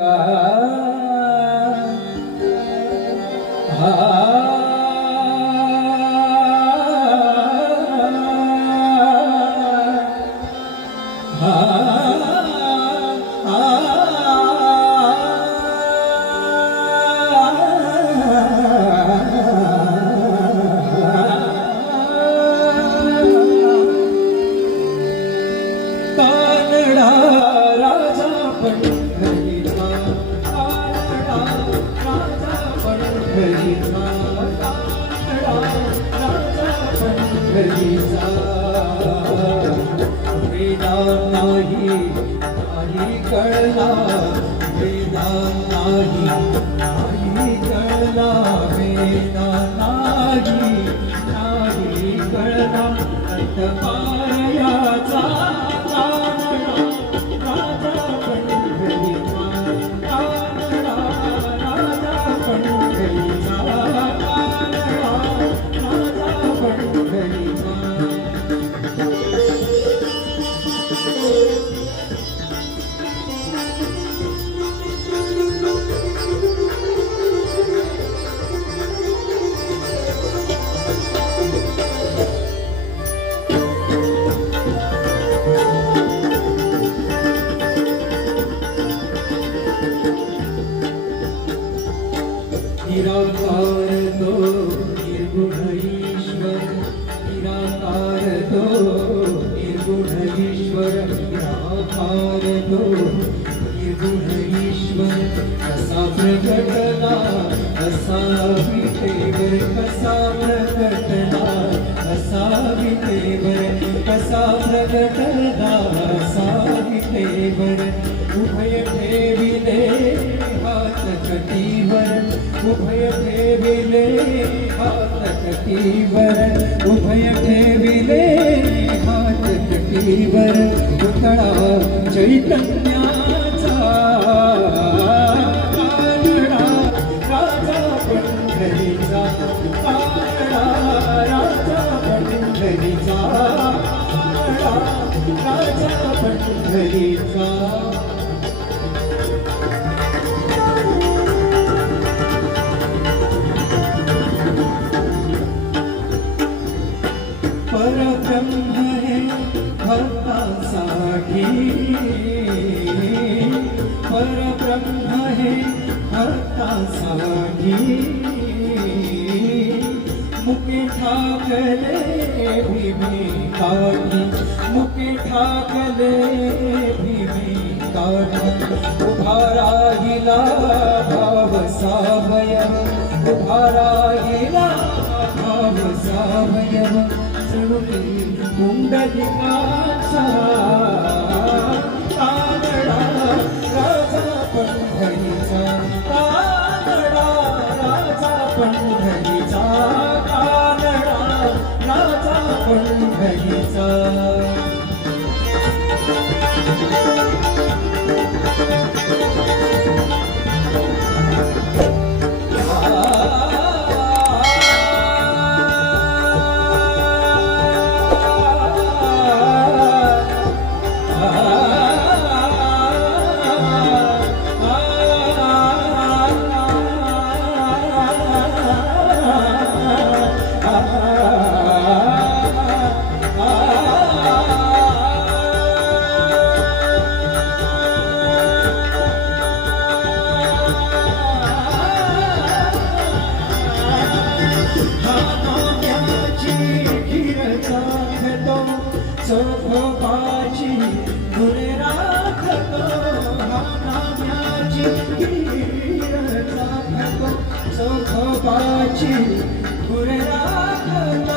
कानडा नाही नाही कळला वेदा नाही नाही कळला वेदा नाही नाही कळला पारयाचा ईश्वर निराकार तो निर्गुण ईश्वर कसा प्रकटला? असा विटेवर कसा प्रकटला? असा विटेवर कसा प्रकटला? असा विटेवर उभय ठेविले हात कटीवर. उभय ठेविले हात कटीवर उभय कटीवर पुतळा चैतन्याचा कानडा राजा पंढरीचा कानडा राजा पंढरीचा राजा पंढरीचा. परब्रह्म भक्तासाठी परब्रह्म हे भक्तासाठी. मुके ठाकले भीमी काठी मुके ठाकले भीमी काठी उभा राहिला भाव सावय उभा राहिला भाव सावयव चढुली कुंडलिकाचा कानडा राजा पंढरीचा कानडा राजा पंढरीचा कानडा राजा पंढरीचा चोखोबाची हानाम्याची गिर राखतो.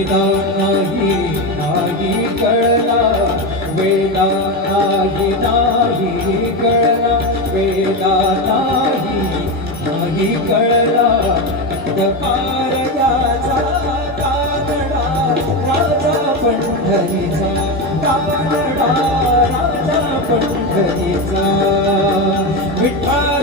वेदा नाही नाही कळला. वेदा नाही नाही कळला. वेदा नाही नाही कळला. अंधकार कानडा राजा पंढरीचा कानडा राजा पंढरीचा. विठाल